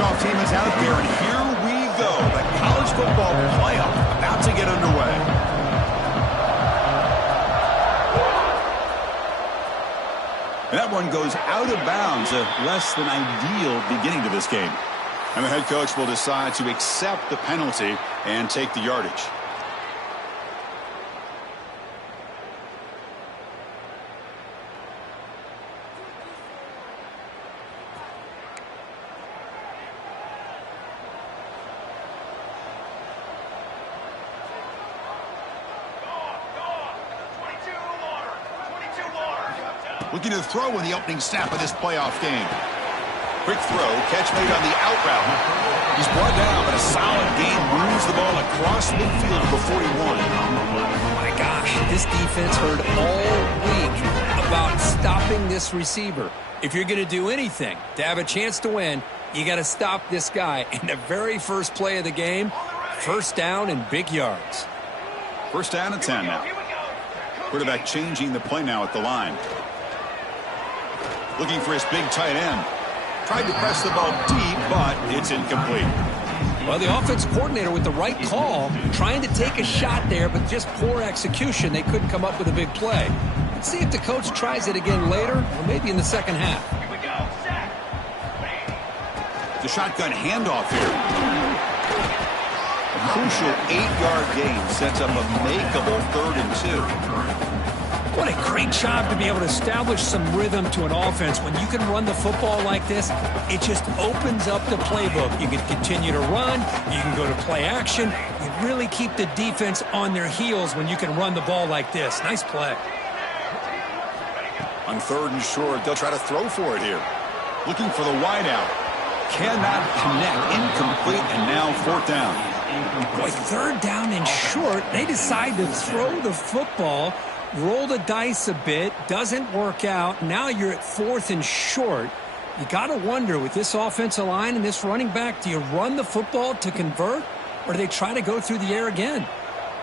kickoff team is out there, and here we go. The college football playoff about to get underway. And that one goes out of bounds, a less than ideal beginning to this game. And the head coach will decide to accept the penalty and take the yardage. Looking to throw in the opening snap of this playoff game. Quick throw, catch made on the out route. He's brought down, but a solid gain moves the ball across midfield to the 41. My gosh, this defense heard all week about stopping this receiver. If you're going to do anything to have a chance to win, you got to stop this guy. In the very first play of the game, first down and big yards. First down and 10 now. Quarterback changing the play now at the line. Looking for his big tight end. Tried to press the ball deep, but it's incomplete. Well, the offense coordinator with the right call, trying to take a shot there, but just poor execution. They couldn't come up with a big play. Let's see if the coach tries it again later, or maybe in the second half. The shotgun handoff here. A crucial 8-yard gain sets up a makeable 3rd and 2. What a great job to be able to establish some rhythm to an offense. When you can run the football like this, it just opens up the playbook. You can continue to run. You can go to play action. You really keep the defense on their heels when you can run the ball like this. Nice play. On 3rd and short, they'll try to throw for it here. Looking for the wideout. Cannot connect. Incomplete, and now 4th down. Boy, 3rd down and short. They decide to throw the football. Roll the dice a bit, doesn't work out. Now you're at 4th and short. You got to wonder, with this offensive line and this running back, do you run the football to convert, or do they try to go through the air again?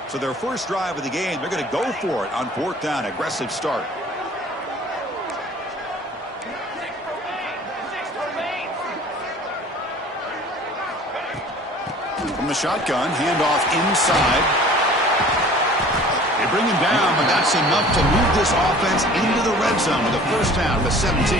So their first drive of the game, they're going to go for it on 4th down. Aggressive start. From the shotgun, handoff inside. They bring him down, but that's enough to move this offense into the red zone with a first down to 17.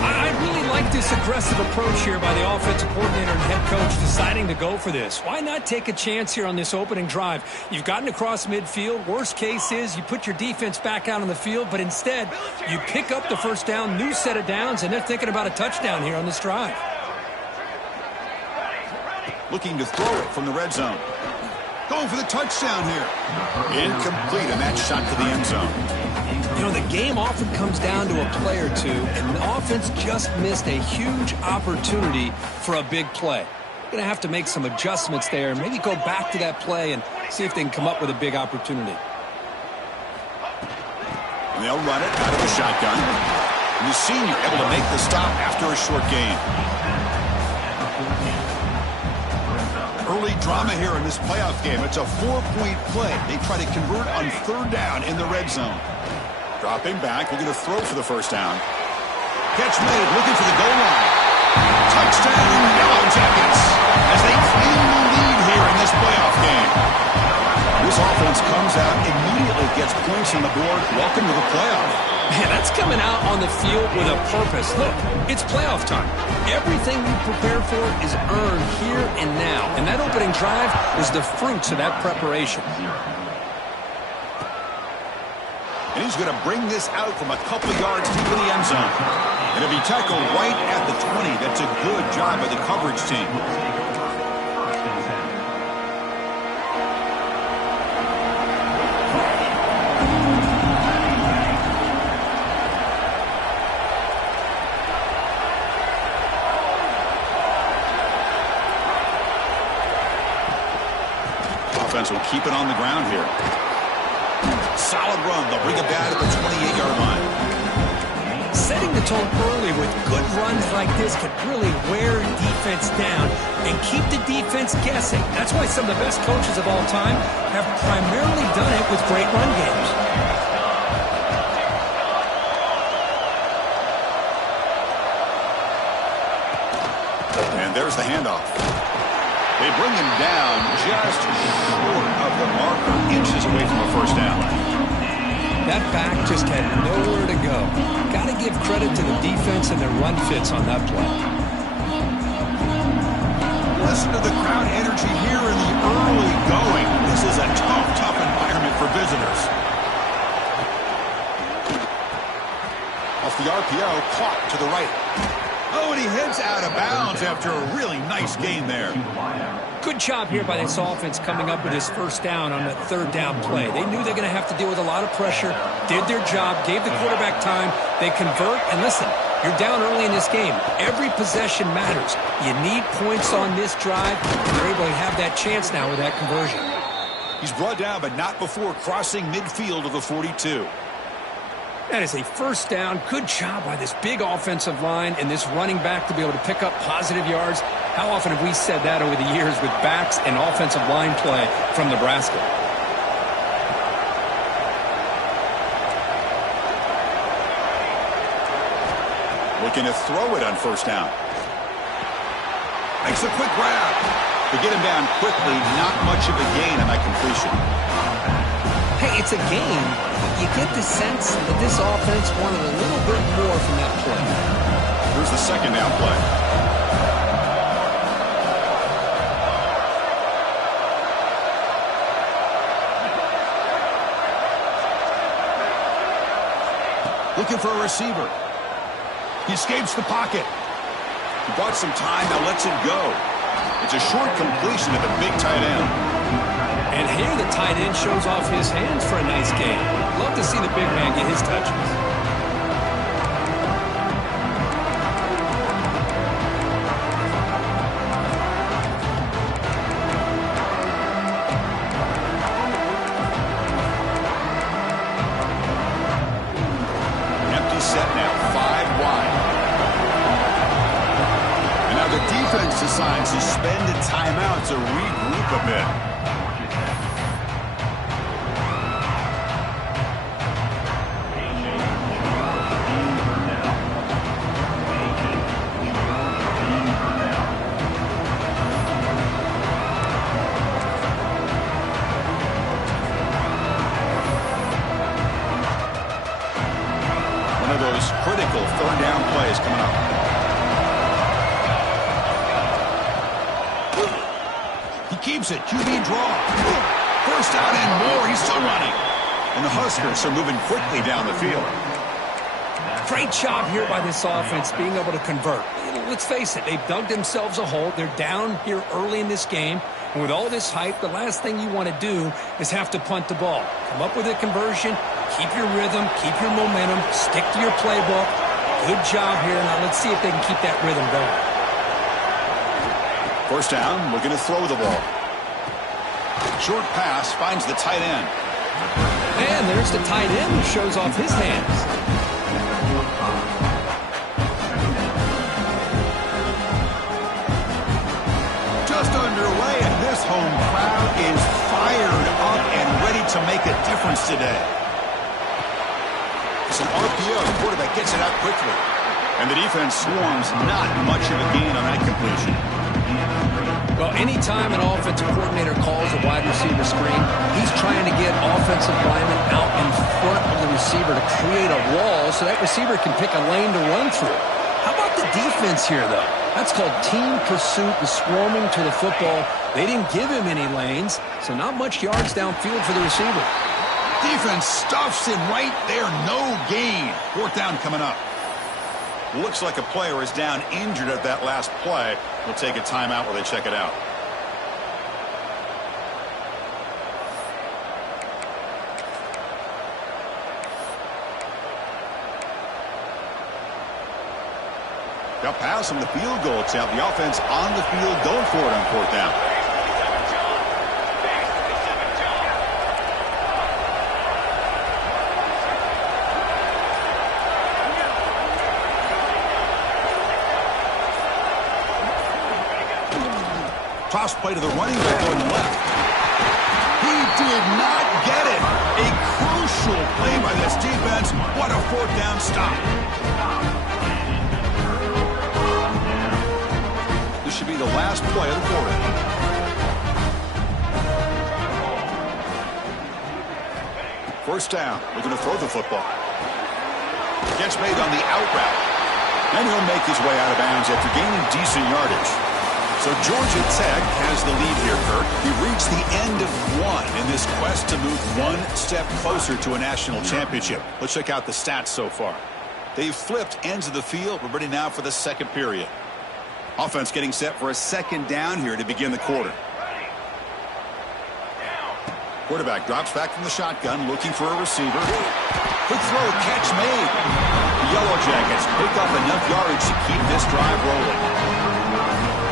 I really like this aggressive approach here by the offensive coordinator and head coach deciding to go for this. Why not take a chance here on this opening drive? You've gotten across midfield. Worst case is you put your defense back out on the field, but instead you pick up the first down, new set of downs, and they're thinking about a touchdown here on this drive. Looking to throw it from the red zone. Going for the touchdown here. Incomplete, and that shot to the end zone. You know, the game often comes down to a play or two, and the offense just missed a huge opportunity for a big play. They're going to have to make some adjustments there, and maybe go back to that play and see if they can come up with a big opportunity. And they'll run it out of the shotgun. And the senior able to make the stop after a short gain. Early drama here in this playoff game. It's a 4-point play. They try to convert on 3rd down in the red zone. Dropping back, looking to throw for the first down. Catch made, looking for the goal line. Touchdown, Yellow Jackets, as they claim the lead here in this playoff game. This offense comes out, immediately gets points on the board. Welcome to the playoff. Man, that's coming out on the field with a purpose. Look, it's playoff time. Everything you prepare for is earned here and now. And that opening drive is the fruits of that preparation. And he's going to bring this out from a couple yards deep in the end zone. And it'll be tackled right at the 20. That's a good job by the coverage team. Offense will keep it on the ground here. Solid run. They'll bring it down to the 28-yard line. Setting the tone early with good runs like this can really wear defense down and keep the defense guessing. That's why some of the best coaches of all time have primarily done it with great run games. there's the handoff. They bring him down just short of the marker, inches away from a first down. That back just had nowhere to go. Got to give credit to the defense and their run fits on that play. Listen to the crowd energy here in the early going. This is a tough environment for visitors. Off the RPO, clock to the right. Oh, and he heads out of bounds after a really nice gain there. Good job here by this offense coming up with his first down on that third down play. They knew they're going to have to deal with a lot of pressure, did their job, gave the quarterback time. They convert, and listen, you're down early in this game. Every possession matters. You need points on this drive. They're able to have that chance now with that conversion. He's brought down, but not before crossing midfield of the 42. That is a first down. Good job by this big offensive line and this running back to be able to pick up positive yards. How often have we said that over the years with backs and offensive line play from Nebraska? Looking to throw it on first down. Makes a quick grab. To get him down quickly, not much of a gain on that completion. Hey, it's a game. You get the sense that this offense wanted a little bit more from that play. Here's the second down play. Looking for a receiver. He escapes the pocket. He bought some time, now lets it go. It's a short completion to the big tight end. And here the tight end shows off his hands for a nice game. Love to see the big man get his touches. Empty set now, 5 wide. And now the defense decides to spend a timeout to regroup a bit. Critical third down plays coming up. He keeps it. QB draw. First down and more. He's still running. And the Huskers are moving quickly down the field. Great job here by this offense being able to convert. Let's face it, they've dug themselves a hole. They're down here early in this game. And with all this hype, the last thing you want to do is have to punt the ball. Come up with a conversion, keep your rhythm, keep your momentum, stick to your playbook. Good job here. Now let's see if they can keep that rhythm going. First down, looking to throw the ball. Short pass finds the tight end. And there's the tight end who shows off his hands. Just underway, and this home crowd is fired up and ready to make a difference today. It's an RPO. The quarterback gets it out quickly. And the defense swarms, not much of a gain on that completion. Well, anytime an offensive coordinator calls a wide receiver screen, he's trying to get offensive linemen out in front of the receiver to create a wall so that receiver can pick a lane to run through. How about the defense here, though? That's called team pursuit and swarming to the football. They didn't give him any lanes, so not much yards downfield for the receiver. Defense stuffs him right there. No gain. Fourth down coming up. Looks like a player is down injured at that last play. We'll take a timeout while they check it out. Got pass on the field goal attempt. The offense on the field going for it on fourth down. Toss play to the running back going left. He did not get it. A crucial play by this defense. What a fourth down stop. The should be the last play of the quarter. First down. Looking to throw the football. Gets made on the out route. And he'll make his way out of bounds after gaining decent yardage. So Georgia Tech has the lead here, Kurt. He reached the end of one in this quest to move one step closer to a national championship. Let's check out the stats so far. They've flipped ends of the field. We're ready now for the second period. Offense getting set for a second down here to begin the quarter. Quarterback drops back from the shotgun, looking for a receiver. Quick throw, catch made. The Yellow Jackets pick up enough yardage to keep this drive rolling.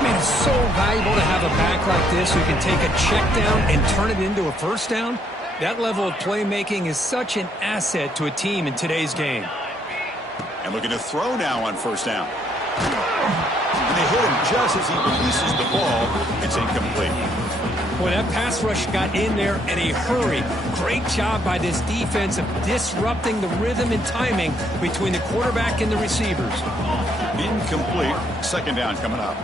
Man, it's so valuable to have a back like this who can take a check down and turn it into a first down. That level of playmaking is such an asset to a team in today's game. And looking to throw now on first down. And they hit him just as he releases the ball. It's incomplete. Boy, that pass rush got in there in a hurry. Great job by this defense of disrupting the rhythm and timing between the quarterback and the receivers. Incomplete. Second down coming up.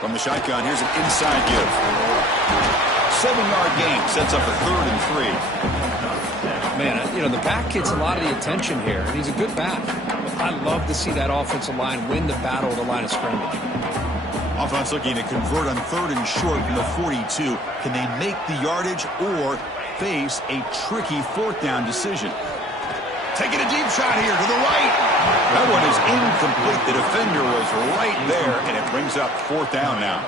From the shotgun, here's an inside give. 7-yard gain sets up a 3rd and 3. Man, you know, the back gets a lot of the attention here, and he's a good back. I love to see that offensive line win the battle at the line of scrimmage. Offense looking to convert on 3rd and short from the 42. Can they make the yardage or face a tricky 4th down decision? Taking a deep shot here to the right. That one is incomplete. The defender was right there, and it brings up 4th down now.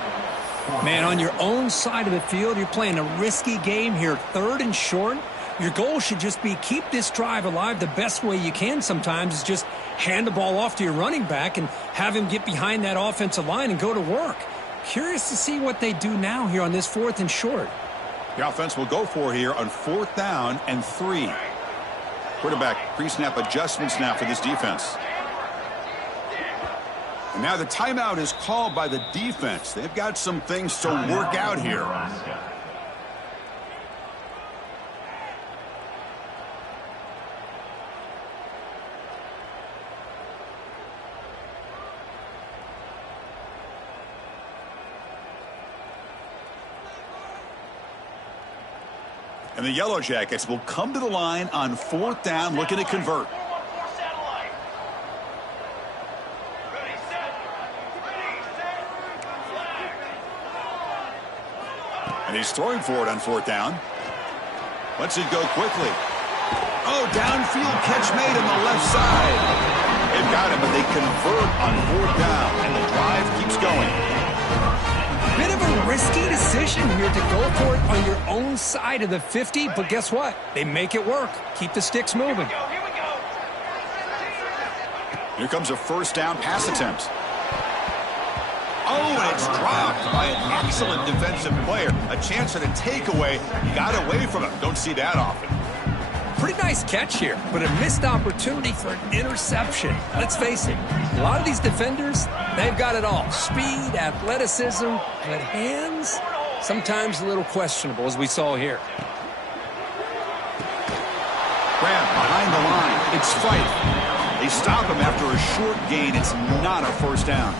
Man, on your own side of the field, you're playing a risky game here. 3rd and short. Your goal should just be keep this drive alive. The best way you can sometimes is just hand the ball off to your running back and have him get behind that offensive line and go to work. Curious to see what they do now here on this 4th and short. The offense will go for here on 4th down and 3. Quarterback pre-snap adjustments now for this defense. And now the timeout is called by the defense. They've got some things to work out here. And the Yellow Jackets will come to the line on 4th down, looking to convert. And he's throwing for it on 4th down. Lets it go quickly. Oh, downfield catch made on the left side. They've got him, but they convert on 4th down, and the drive keeps going. Bit of a risky decision here to go for it on your own side of the 50, but guess what? They make it work. Keep the sticks moving. Here comes a 1st down pass attempt. Oh, and it's dropped by an excellent defensive player. A chance at a takeaway. Got away from him. Don't see that often. Pretty nice catch here, but a missed opportunity for an interception. Let's face it, a lot of these defenders, they've got it all. Speed, athleticism, but hands, sometimes a little questionable, as we saw here. Grab behind the line. It's Fife. They stop him after a short gain. It's not a 1st down.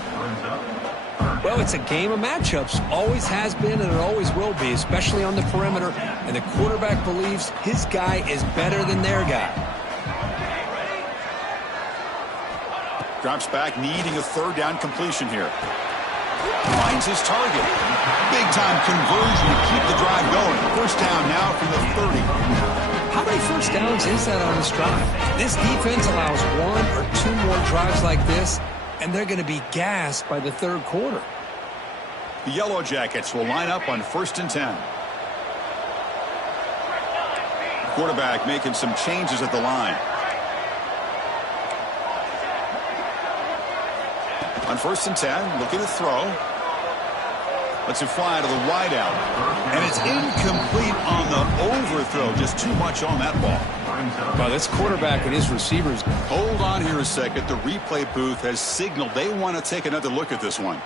Well, it's a game of matchups. Always has been and it always will be, especially on the perimeter. And the quarterback believes his guy is better than their guy. Drops back, needing a 3rd down completion here. Finds his target. Big-time conversion to keep the drive going. 1st down now from the 30. How many 1st downs is that on this drive? This defense allows 1 or 2 more drives like this, and they're going to be gassed by the 3rd quarter. The Yellow Jackets will line up on 1st and 10. Quarterback making some changes at the line. On 1st and 10, looking to throw. Lets it fly to the wideout. And it's incomplete on the overthrow. Just too much on that ball. Well, this quarterback and his receivers. Hold on here a second. The replay booth has signaled they want to take another look at this one.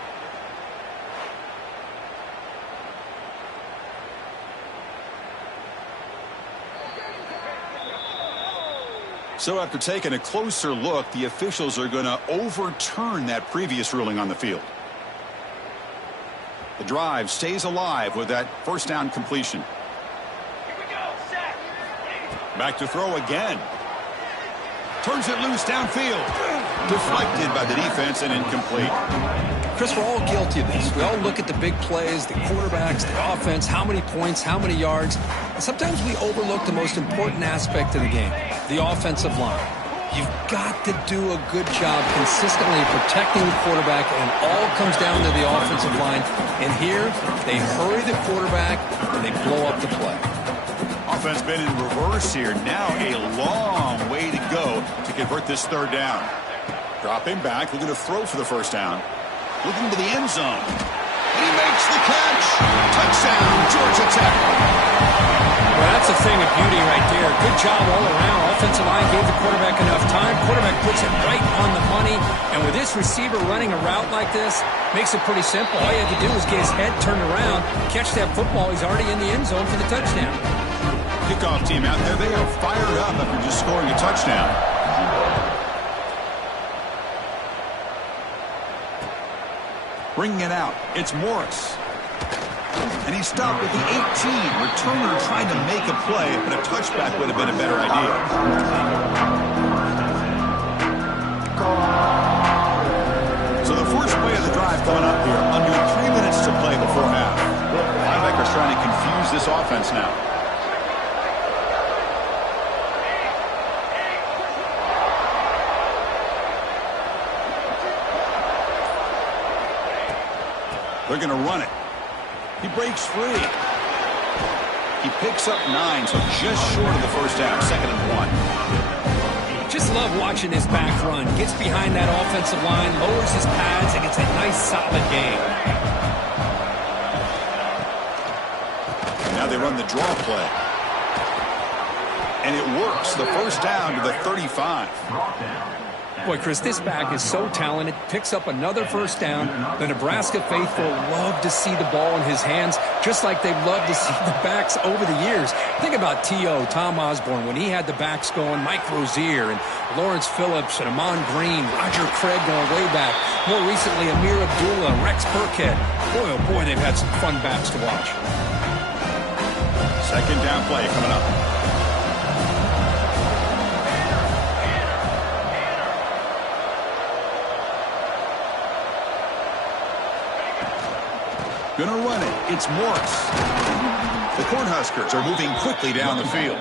So after taking a closer look, the officials are going to overturn that previous ruling on the field. The drive stays alive with that first down completion. Back to throw again. Turns it loose downfield. Deflected by the defense and incomplete. Chris, we're all guilty of this. We all look at the big plays, the quarterbacks, the offense, how many points, how many yards. And sometimes we overlook the most important aspect of the game, the offensive line. You've got to do a good job consistently protecting the quarterback, and it all comes down to the offensive line. And here, they hurry the quarterback, and they blow up the play. Offense been in reverse here. Now a long way to go to convert this third down. Dropping back, looking to throw for the first down. Looking to the end zone. He makes the catch. Touchdown, Georgia Tech. Well, that's a thing of beauty right there. Good job all around. Offensive line gave the quarterback enough time. Quarterback puts it right on the money. And with this receiver running a route like this, makes it pretty simple. All you have to do is get his head turned around, catch that football. He's already in the end zone for the touchdown. Kickoff team out there. They are fired up after just scoring a touchdown. Bringing it out. It's Morris. And he stopped at the 18. Returner trying to make a play, but a touchback would have been a better idea. So the first play of the drive coming up here. Under 3 minutes to play before half. Linebackers trying to confuse this offense now. They're going to run it. He breaks free. He picks up 9, so just short of the first down, 2nd and 1. Just love watching this back run. Gets behind that offensive line, lowers his pads, and gets a nice, solid gain. Now they run the draw play. And it works. The first down to the 35. Boy, Chris, this back is so talented. Picks up another first down. The Nebraska faithful love to see the ball in his hands, just like they've loved to see the backs over the years. Think about T.O., Tom Osborne, when he had the backs going, Mike Rozier and Lawrence Phillips and Amon Green, Roger Craig going way back. More recently, Amir Abdullah, Rex Burkhead. Boy, oh boy, they've had some fun backs to watch. Second down play coming up. Gonna run it. It's Morris. The Cornhuskers are moving quickly down the field.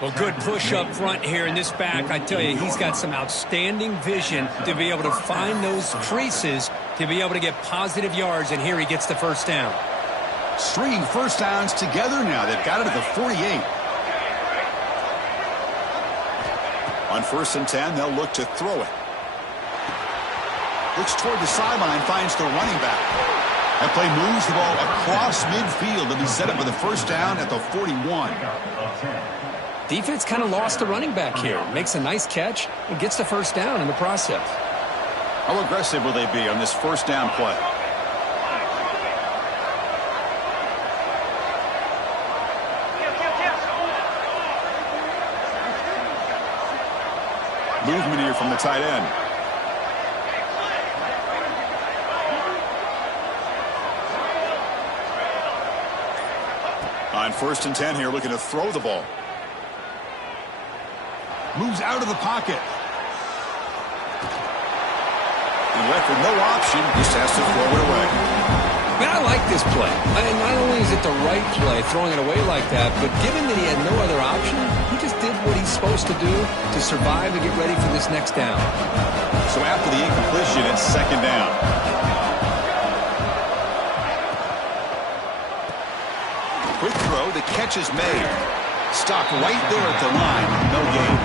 Well, good push up front here in this back. I tell you, he's got some outstanding vision to be able to find those creases, to be able to get positive yards, and here he gets the first down. Stringing first downs together now. They've got it at the 48. On 1st and 10, they'll look to throw it. Looks toward the sideline, finds the running back. That play moves the ball across midfield to be set up for the first down at the 41. Defense kind of lost the running back here. Makes a nice catch and gets the first down in the process. How aggressive will they be on this first down play? Movement here from the tight end. On 1st and 10 here, looking to throw the ball. Moves out of the pocket. And left with no option, just has to throw it away. Man, I like this play. And not only is it the right play, throwing it away like that, but given that he had no other option, he just did what he's supposed to do to survive and get ready for this next down. So after the incompletion, it's 2nd down. Quick throw, the catch is made. Stopped right there at the line, no gain.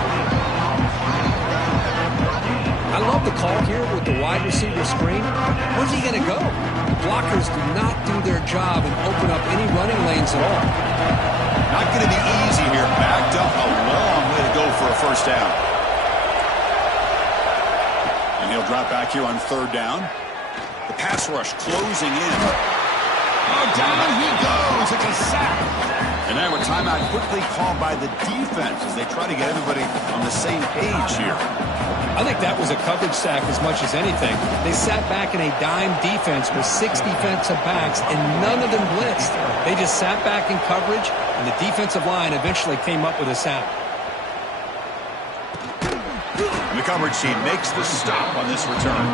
I love the call here with the wide receiver screen. Where's he going to go? Blockers do not do their job and open up any running lanes at all. Not going to be easy here. Backed up a long way to go for a first down. And he'll drop back here on 3rd down. The pass rush closing in. Oh, down he goes. It's a sack. And now a timeout quickly called by the defense as they try to get everybody on the same page here. I think that was a coverage sack as much as anything. They sat back in a dime defense with 6 defensive backs, and none of them blitzed. They just sat back in coverage, and the defensive line eventually came up with a sack. And the coverage team makes the stop on this return.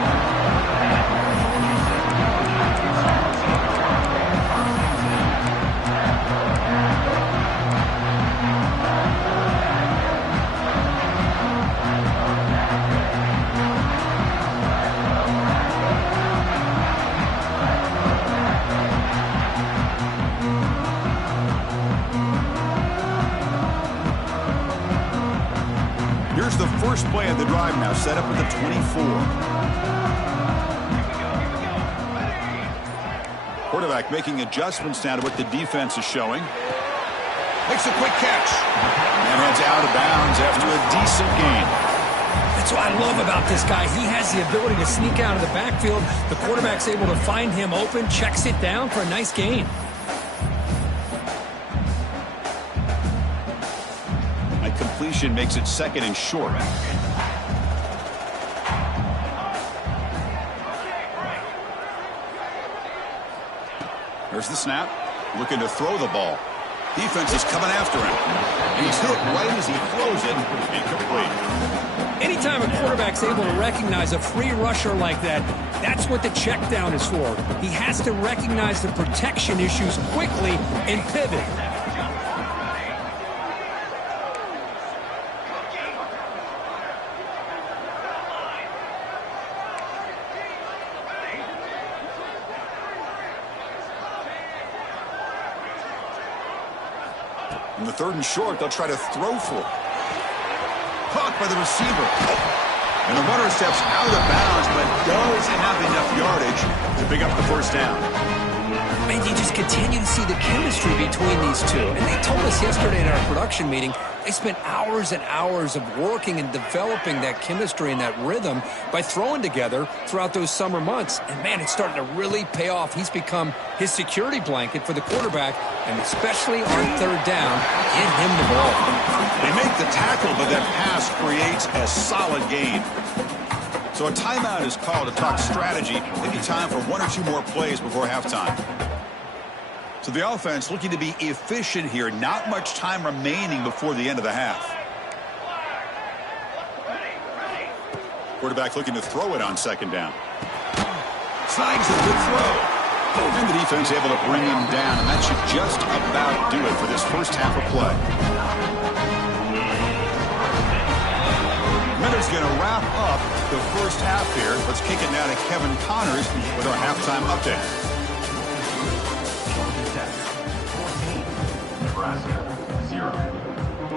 Here's the first play of the drive now, set up at the 24. Quarterback making adjustments now to what the defense is showing. Makes a quick catch. And heads out of bounds after a decent gain. That's what I love about this guy. He has the ability to sneak out of the backfield. The quarterback's able to find him open, checks it down for a nice gain. Completion makes it second and short. There's the snap. Looking to throw the ball. Defense is coming after him. And he's hit right as he throws it. Incomplete. Anytime a quarterback's able to recognize a free rusher like that, that's what the check down is for. He has to recognize the protection issues quickly and pivot. In the third and short, they'll try to throw for it. Caught by the receiver. And the runner steps out of bounds, but does have enough yardage to pick up the first down. Man, you just continue to see the chemistry between these two. And they told us yesterday in our production meeting, they spent hours and hours of working and developing that chemistry and that rhythm by throwing together throughout those summer months. And, man, it's starting to really pay off. He's become his security blanket for the quarterback, and especially on third down, get him the ball. They make the tackle, but that pass creates a solid gain. So a timeout is called to talk strategy. Maybe time for 1 or 2 more plays before halftime. So the offense looking to be efficient here. Not much time remaining before the end of the half. Quarterback looking to throw it on second down. Slides a good throw. And the defense able to bring him down, and that should just about do it for this first half of play. Miller's going to wrap up the first half here. Let's kick it now to Kevin Connors with our halftime update. Nebraska, 0.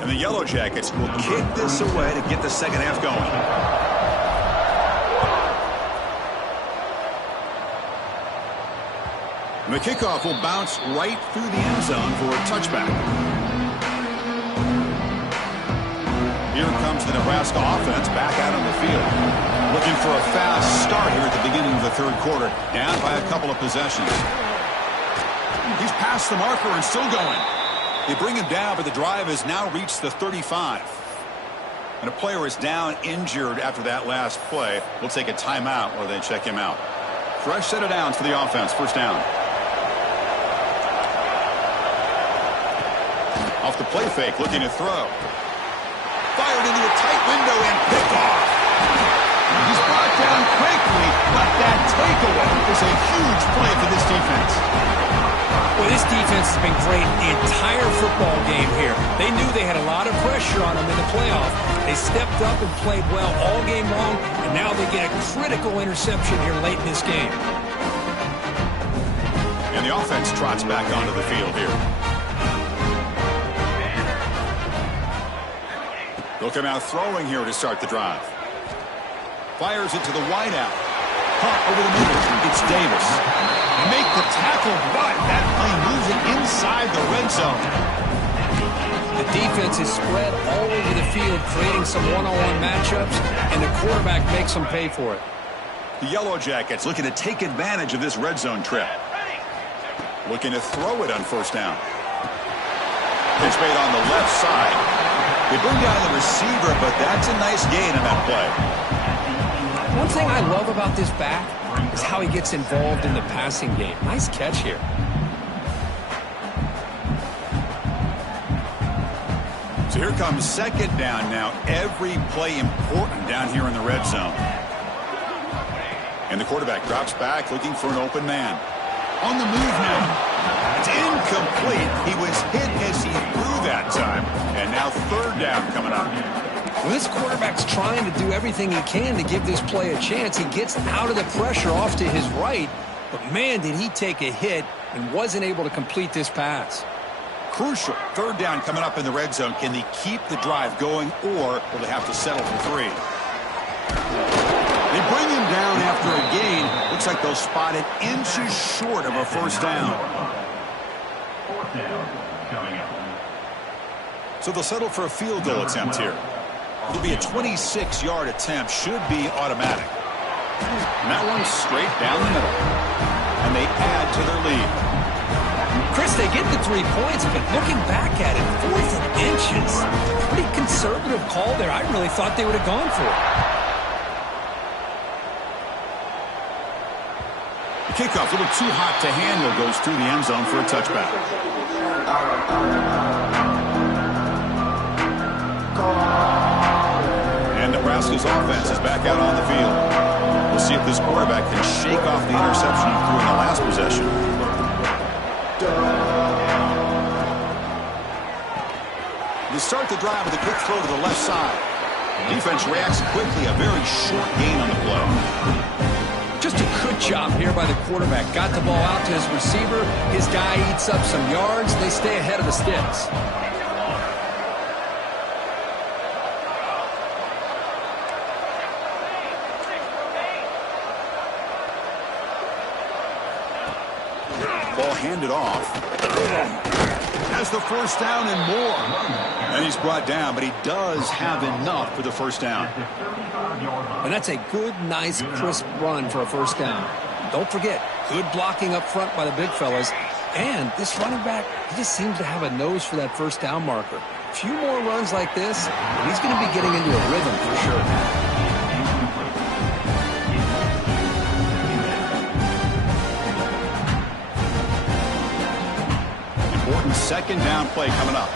And the Yellow Jackets will kick this away to get the second half going. And the kickoff will bounce right through the end zone for a touchback. Here comes the Nebraska offense back out on the field. Looking for a fast start here at the beginning of the third quarter. Down by a couple of possessions. He's past the marker and still going. They bring him down, but the drive has now reached the 35. And a player is down injured after that last play. We'll take a timeout while they check him out. Fresh set of downs for the offense. First down. Off the play fake, looking to throw. Fired into a tight window and picked off. He's brought down quickly, but that takeaway is a huge play for this defense. Well, this defense has been great the entire football game here. They knew they had a lot of pressure on them in the playoff. They stepped up and played well all game long, and now they get a critical interception here late in this game. And the offense trots back onto the field here. They'll come out throwing here to start the drive. Fires it to the wideout. Caught over the middle. It's Davis. Make the tackle, but that play moves it inside the red zone. The defense is spread all over the field, creating some one-on-one matchups, and the quarterback makes them pay for it. The Yellow Jackets looking to take advantage of this red zone trip. Looking to throw it on first down. Pitch made on the left side. They bring down the receiver, but that's a nice gain in that play. One thing I love about this back is how he gets involved in the passing game. Nice catch here. So here comes second down now. Every play important down here in the red zone. And the quarterback drops back looking for an open man. On the move now. It's incomplete. He was hit as he threw that time. And now third down coming up. Well, this quarterback's trying to do everything he can to give this play a chance. He gets out of the pressure off to his right. But, man, did he take a hit and wasn't able to complete this pass. Crucial. Third down coming up in the red zone. Can they keep the drive going, or will they have to settle for 3? They bring him down after a gain. Looks like they'll spot it inches short of a first down. Fourth down coming up. So they'll settle for a field goal attempt here. It'll be a 26-yard attempt. Should be automatic. And that one's straight down the middle. And they add to their lead. Chris, they get the 3 points, but looking back at it, 4th and inches. Pretty conservative call there. I really thought they would have gone for it. The kickoff, a little too hot to handle, goes through the end zone for a touchback. And Nebraska's offense is back out on the field. We'll see if this quarterback can shake off the interception he threw in the last possession. They start the drive with a quick throw to the left side. Defense reacts quickly, a very short gain on the play. Just a good job here by the quarterback. Got the ball out to his receiver. His guy eats up some yards. They stay ahead of the sticks. Ball handed off. Has the first down and more. And he's brought down, but he does have enough for the first down. And that's a good, nice, crisp run for a first down. Don't forget, good blocking up front by the big fellas. And this running back, he just seems to have a nose for that first down marker. A few more runs like this, and he's going to be getting into a rhythm for sure. Second down play coming up.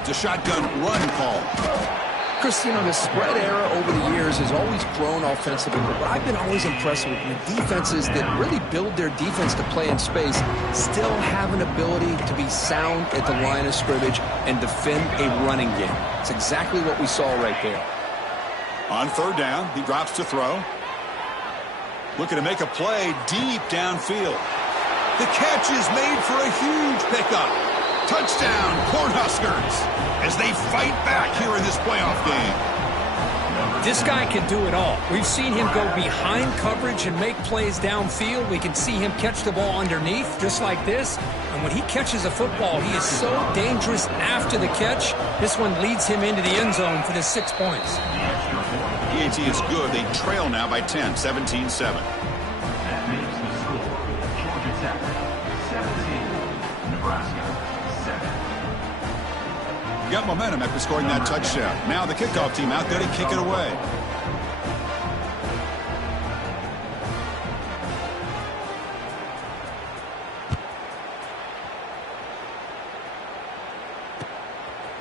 It's a shotgun run call. Chris, you know, the spread era over the years has always grown offensively, but what I've been always impressed with the defenses that really build their defense to play in space still have an ability to be sound at the line of scrimmage and defend a running game. It's exactly what we saw right there. On third down, he drops to throw. Looking to make a play deep downfield. The catch is made for a huge pickup. Touchdown, Cornhuskers, as they fight back here in this playoff game. This guy can do it all. We've seen him go behind coverage and make plays downfield. We can see him catch the ball underneath, just like this. And when he catches a football, he is so dangerous after the catch. This one leads him into the end zone for the 6 points. EAT is good. They trail now by 10, 17-7. That makes the score Georgia Tech 17, Nebraska 7. Got momentum after scoring that touchdown. Now the kickoff team out there to kick it away.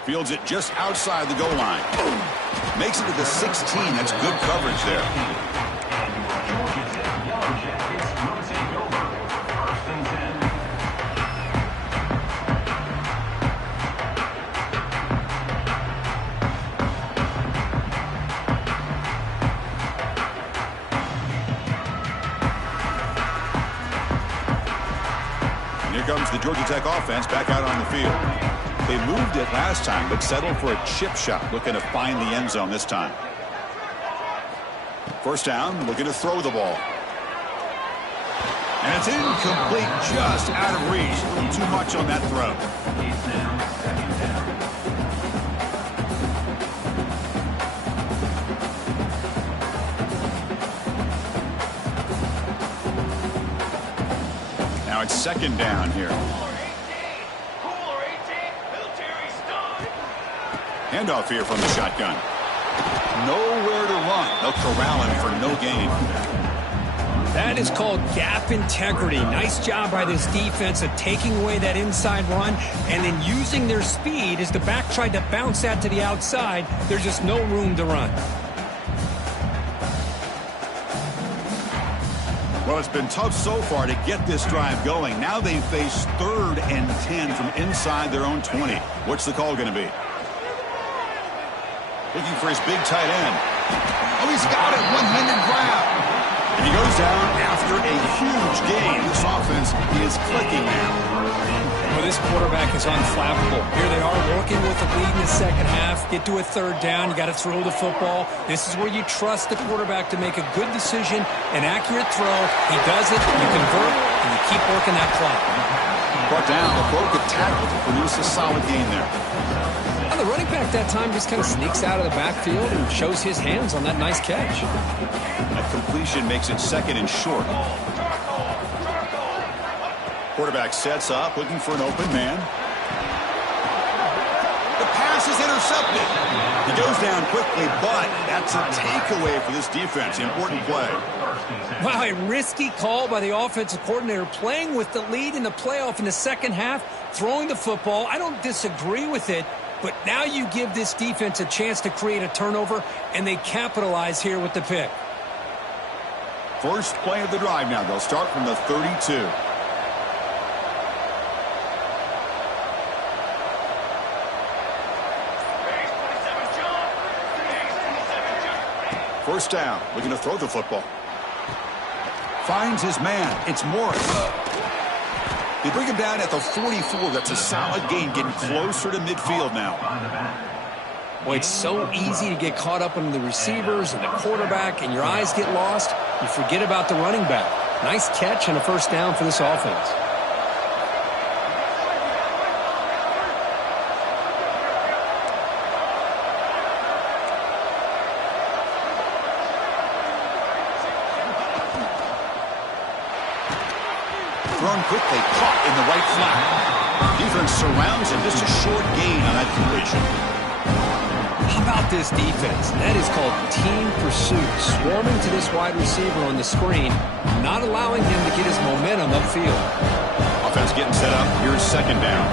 Fields it just outside the goal line. Makes it to the 16. That's good coverage there. And here comes the Georgia Tech offense back out on the field. They moved it last time, but settled for a chip shot, looking to find the end zone this time. First down, looking to throw the ball. And it's incomplete, just out of reach. A little too much on that throw. Now Now it's second down here. Handoff here from the shotgun. Nowhere to run. They'll corral him for no gain. That is called gap integrity. Nice job by this defense of taking away that inside run and then using their speed as the back tried to bounce that to the outside. There's just no room to run. Well, it's been tough so far to get this drive going. Now they face 3rd and 10 from inside their own 20. What's the call going to be? Looking for his big tight end. Oh, he's got it. One-handed grab. And he goes down after a huge gain. This offense is clicking now. Well, this quarterback is unflappable. Here they are working with the lead in the second half. Get to a 3rd down. You got to throw the football. This is where you trust the quarterback to make a good decision, an accurate throw. He does it, you convert, and you keep working that clock. Brought down, a broken tackle to produce a solid gain there. The running back that time just kind of sneaks out of the backfield and shows his hands on that nice catch. That completion makes it 2nd and short. Quarterback sets up, looking for an open man. The pass is intercepted. He goes down quickly, but that's a takeaway for this defense. Important play. Wow, a risky call by the offensive coordinator, playing with the lead in the playoff in the second half, throwing the football. I don't disagree with it, but now you give this defense a chance to create a turnover, and they capitalize here with the pick. First play of the drive now. They'll start from the 32. First down, looking to throw the football. Finds his man. It's Morris. They bring him down at the 44. That's a solid gain, getting closer to midfield now. Boy, it's so easy to get caught up in the receivers and the quarterback, and your eyes get lost. You forget about the running back. Nice catch and a first down for this offense. Thrown quickly, caught in the right flat. Defense surrounds him. Just a short gain on that completion. How about this defense? That is called team pursuit. Swarming to this wide receiver on the screen, not allowing him to get his momentum upfield. Offense getting set up. Here's second down.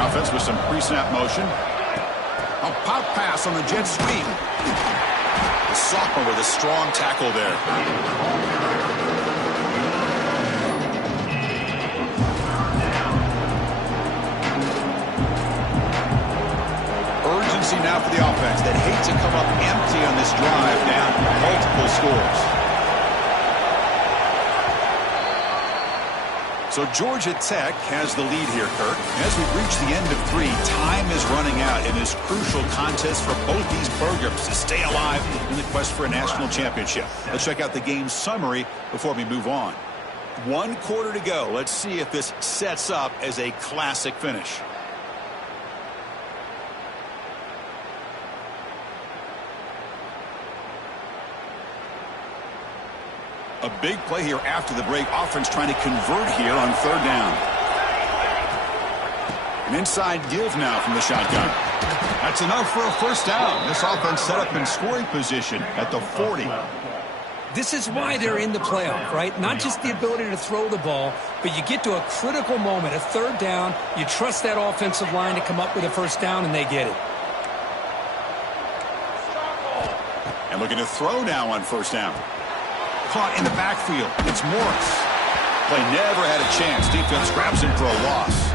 The offense with some pre-snap motion. A pop pass on the jet sweep. The sophomore with a strong tackle there. Now for the offense that hate to come up empty on this drive, down multiple scores. So Georgia Tech has the lead here, Kirk. As we reach the end of 3, time is running out in this crucial contest for both these programs to stay alive in the quest for a national championship. Let's check out the game summary before we move on. 1 quarter to go. Let's see if this sets up as a classic finish. A big play here after the break. Offense trying to convert here on 3rd down. An inside give now from the shotgun. That's enough for a first down. This offense set up in scoring position at the 40. This is why they're in the playoff, right? Not just the ability to throw the ball, but you get to a critical moment, a 3rd down. You trust that offensive line to come up with a first down, and they get it. And looking to throw now on 1st down. Caught in the backfield. It's Morris. Play never had a chance. Defense grabs him for a loss.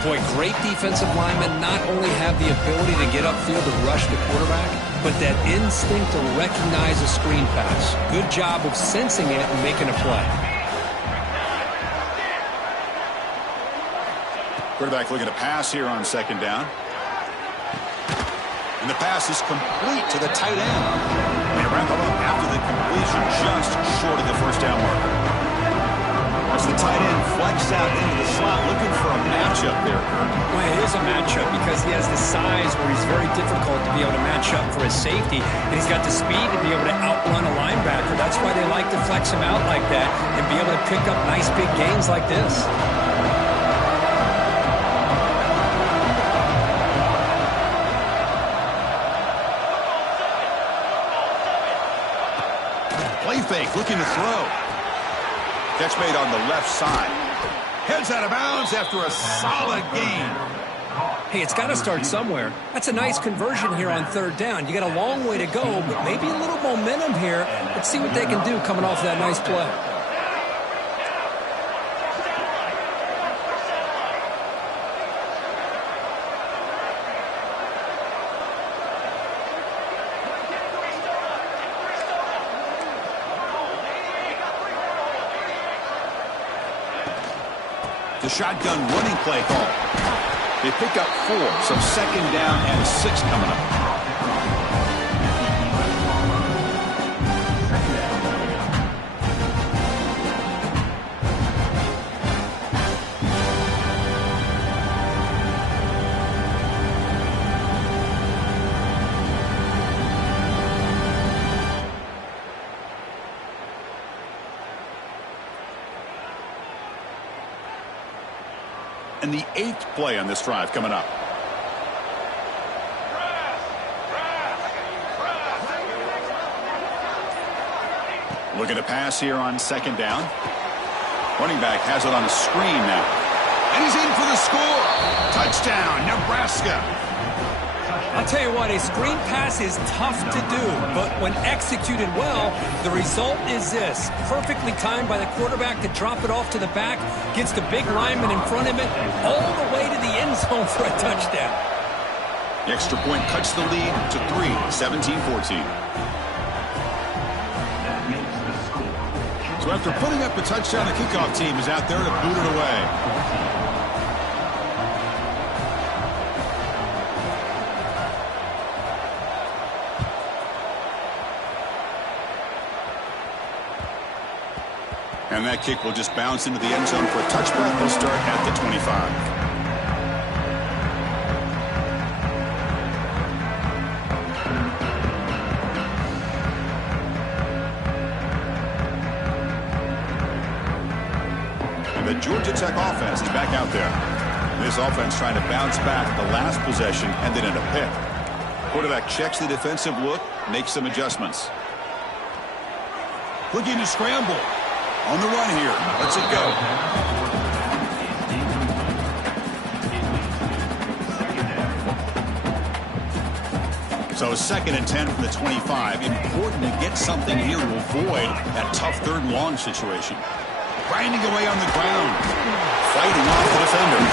Boy, great defensive linemen not only have the ability to get upfield and rush the quarterback, but that instinct to recognize a screen pass. Good job of sensing it and making a play. Quarterback looking to pass here on 2nd down. And the pass is complete to the tight end. They wrap him up after the completion, just short of the first down marker. As the tight end flies flex out into the slot, looking for a matchup there, Kirk. Well, it is a matchup because he has the size where he's very difficult to be able to match up for his safety, and he's got the speed to be able to outrun a linebacker. That's why they like to flex him out like that and be able to pick up nice big gains like this. Play fake, looking to throw. Catch made on the left side. Heads out of bounds after a solid gain. Hey, it's got to start somewhere. That's a nice conversion here on third down. You got a long way to go, but maybe a little momentum here. Let's see what they can do coming off that nice play. The shotgun running play call. They pick up 4, so second down and 6 coming up. And the 8th play on this drive coming up. Looking to pass here on second down. Running back has it on a screen now. And he's in for the score. Touchdown, Nebraska. I'll tell you what, a screen pass is tough to do, but when executed well, the result is this. Perfectly timed by the quarterback to drop it off to the back, gets the big lineman in front of it, all the way to the end zone for a touchdown. The extra point cuts the lead to 3, 17-14. So after putting up a touchdown, the kickoff team is out there to boot it away. And that kick will just bounce into the end zone for a touchback. They'll start at the 25. The Georgia Tech offense is back out there. This offense trying to bounce back the last possession and then in a pick. Quarterback checks the defensive look, makes some adjustments. Looking to scramble. On the run here. Let's it go. So 2nd and 10 from the 25. Important to get something here to avoid that tough 3rd and long situation. Grinding away on the ground. Fighting off the defender.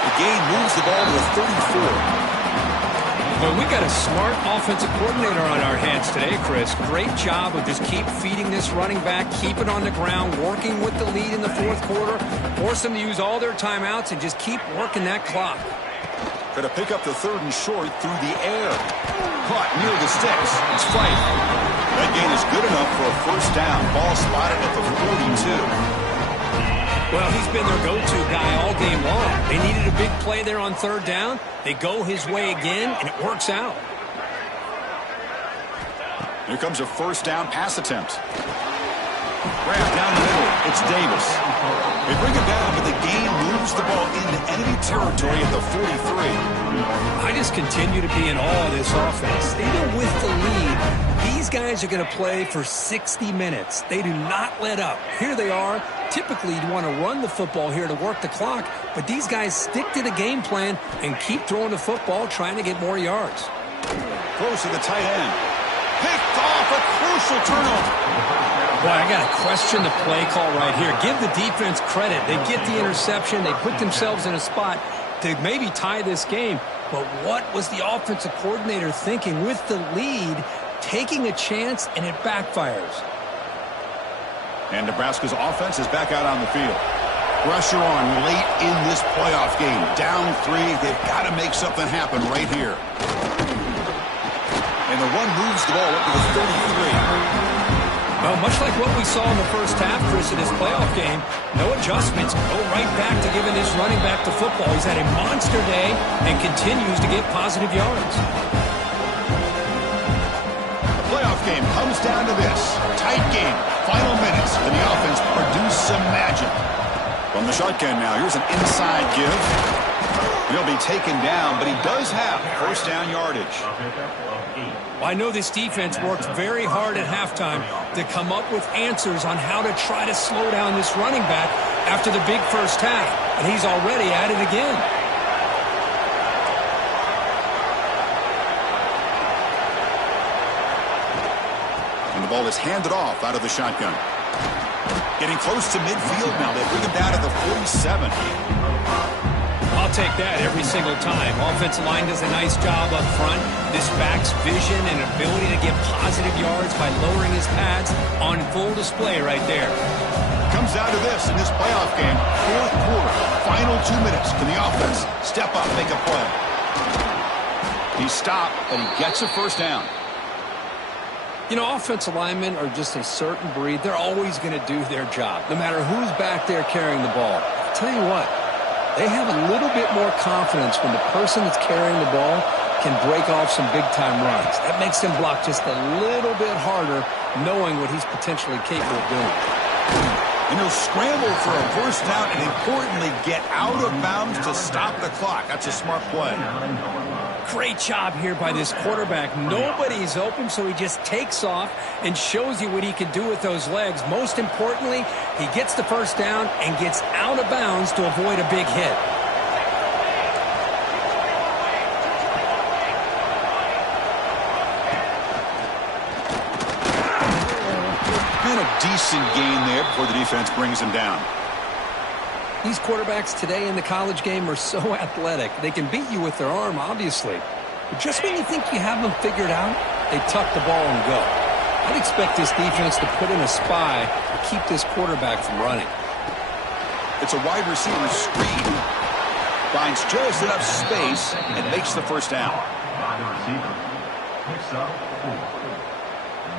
The gain moves the ball to the 34. Well, we got a smart offensive coordinator on our hands today, Chris. Great job of just keep feeding this running back, keep it on the ground, working with the lead in the 4th quarter, force them to use all their timeouts, and just keep working that clock. Going to pick up the 3rd and short through the air. Caught near the sticks. It's Fife. That gain is good enough for a first down. Ball spotted at the 42. Well, he's been their go-to guy all game long. They needed a big play there on 3rd down. They go his way again, and it works out. Here comes a first down pass attempt. Grab down the middle. It's Davis. They bring him down, but the gain moves the ball into enemy territory at the 43. I just continue to be in awe of this offense. Even with the lead, these guys are going to play for 60 minutes. They do not let up. Here they are. Typically, you want to run the football here to work the clock, but these guys stick to the game plan and keep throwing the football, trying to get more yards. Close to the tight end. Picked off, a crucial turnover. Boy, I got to question the play call right here. Give the defense credit. They get the interception. They put themselves in a spot to maybe tie this game. But what was the offensive coordinator thinking with the lead, taking a chance, and it backfires? And Nebraska's offense is back out on the field. Pressure on late in this playoff game. Down 3. They've got to make something happen right here. And the one moves the ball up to the 33. Well, much like what we saw in the first half, Chris, in this playoff game, no adjustments. Go right back to giving this running back to football. He's had a monster day and continues to get positive yards. The playoff game comes down to this. Tight game. Final minutes. And the offense produced some magic. From the shotgun now, here's an inside give. He'll be taken down, but he does have first down yardage. I know this defense worked very hard at halftime to come up with answers on how to try to slow down this running back after the big first half, and he's already at it again. And the ball is handed off out of the shotgun. Getting close to midfield now. They bring him down to the 47. I'll take that every single time. Offensive line does a nice job up front. This back's vision and ability to get positive yards by lowering his pads on full display right there. Comes down to this in this playoff game. Fourth quarter, final 2 minutes. Can the offense step up, make a play? He stopped, but he gets a first down. You know, offensive linemen are just a certain breed. They're always going to do their job, no matter who's back there carrying the ball. I'll tell you what, they have a little bit more confidence when the person that's carrying the ball can break off some big-time runs. That makes them block just a little bit harder, knowing what he's potentially capable of doing. And he'll scramble for a first down and, importantly, get out of bounds to stop the clock. That's a smart play. Great job here by this quarterback. Nobody's open, so he just takes off and shows you what he can do with those legs. Most importantly, he gets the first down and gets out of bounds to avoid a big hit. And a decent gain there before the defense brings him down. These quarterbacks today in the college game are so athletic. They can beat you with their arm, obviously. But just when you think you have them figured out, they tuck the ball and go. I'd expect this defense to put in a spy to keep this quarterback from running. It's a wide receiver screen. Finds just enough space and makes the first down. By the receiver. Picks up 4.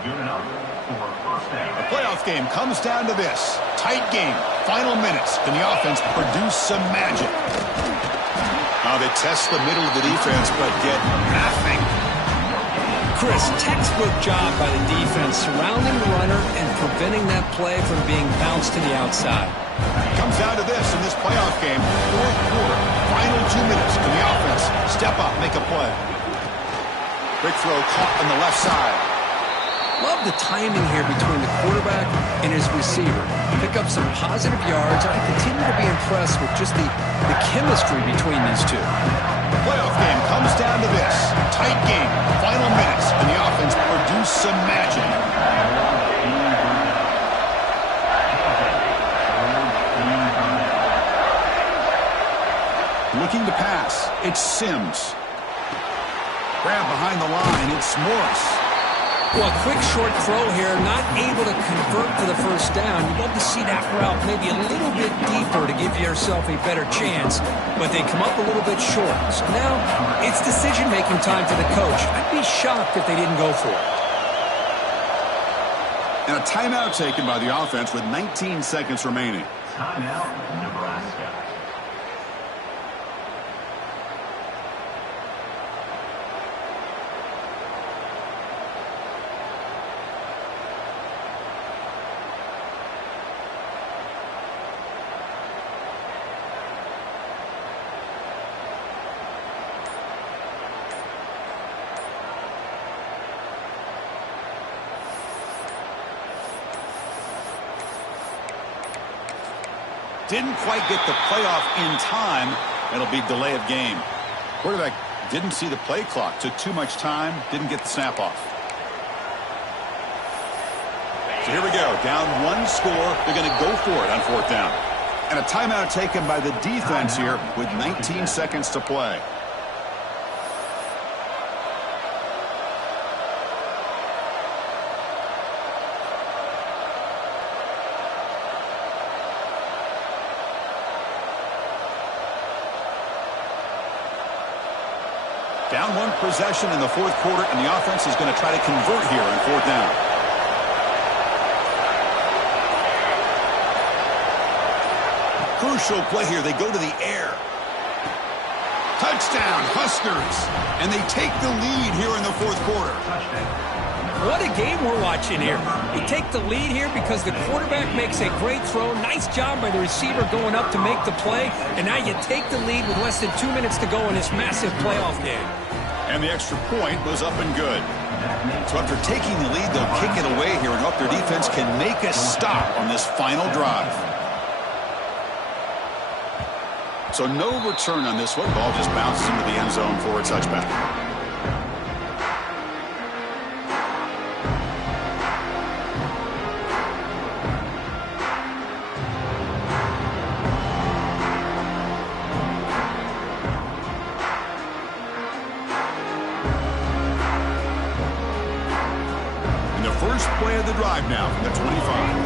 Good enough for a first down. The playoff game comes down to this. Tight game. Final minutes. Can the offense produce some magic? Now they test the middle of the defense, but get nothing. Chris, textbook job by the defense surrounding the runner and preventing that play from being bounced to the outside. Comes down to this in this playoff game. Fourth quarter. Final 2 minutes. Can the offense step up, make a play? Quick throw caught on the left side. Love the timing here between the quarterback and his receiver. Pick up some positive yards, and I continue to be impressed with just the chemistry between these two. The playoff game comes down to this. Tight game. Final minutes. And the offense produce some magic. Looking to pass. It's Sims. Grab behind the line. It's Morris. Well, a quick short throw here, not able to convert for the first down. You'd love to see that route maybe a little bit deeper to give yourself a better chance, but they come up a little bit short. So now it's decision-making time for the coach. I'd be shocked if they didn't go for it. And a timeout taken by the offense with 19 seconds remaining. Timeout, Nebraska. Didn't quite get the playoff in time. It'll be delay of game. Quarterback didn't see the play clock. Took too much time. Didn't get the snap off. So here we go. Down one score. They're going to go for it on fourth down. And a timeout taken by the defense here with 19 seconds to play. Down one possession in the fourth quarter, and the offense is going to try to convert here on fourth down. crucial play here. They go to the air. Touchdown, Huskers. And they take the lead here in the fourth quarter. What a game we're watching here. We take the lead here because the quarterback makes a great throw. Nice job by the receiver going up to make the play. And now you take the lead with less than 2 minutes to go in this massive playoff game. And the extra point was up and good. So after taking the lead, they'll kick it away here and hope their defense can make a stop on this final drive. So no return on this one. Ball just bounces into the end zone for a touchback. And the first play of the drive now from the 25.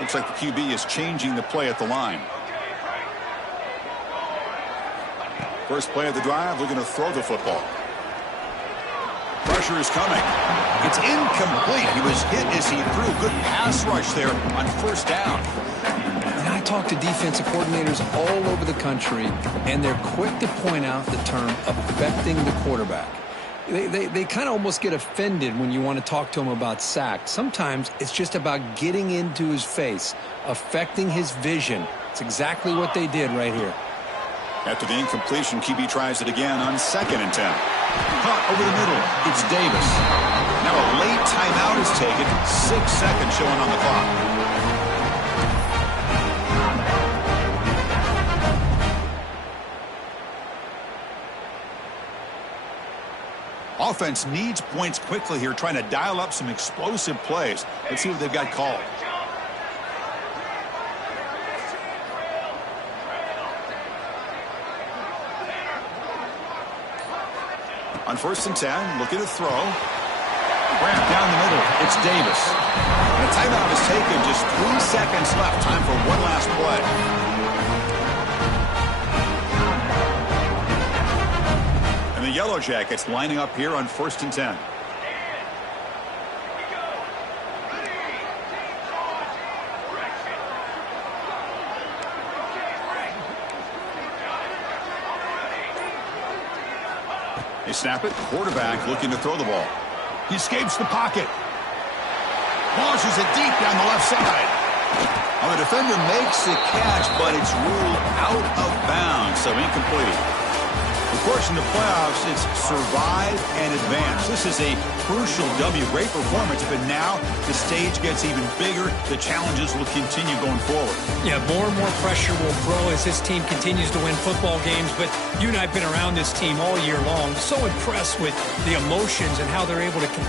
Looks like the QB is changing the play at the line. First play of the drive, looking to throw the football. Pressure is coming. It's incomplete. He was hit as he threw. Good pass rush there on first down. And I talk to defensive coordinators all over the country, and they're quick to point out the term affecting the quarterback. They kind of almost get offended when you want to talk to him about sacks. Sometimes it's just about getting into his face, affecting his vision. It's exactly what they did right here. After the incompletion, QB tries it again on 2nd and 10. Caught over the middle. It's Davis. Now a late timeout is taken. 6 seconds showing on the clock. Offense needs points quickly here, trying to dial up some explosive plays. Let's see what they've got called. On 1st and 10, looking to throw. Ramp down the middle. It's Davis. And a timeout is taken. Just 3 seconds left. Time for one last play. And the Yellow Jackets lining up here on 1st and 10. They snap it. Quarterback looking to throw the ball. He escapes the pocket. Launches it deep down the left side. Well, the defender makes the catch, but it's ruled out of bounds, so incomplete. Of course, in the playoffs, it's survive and advance. This is a crucial W. Great performance, but now the stage gets even bigger. The challenges will continue going forward. Yeah, more and more pressure will grow as this team continues to win football games. But you and I have been around this team all year long. So impressed with the emotions and how they're able to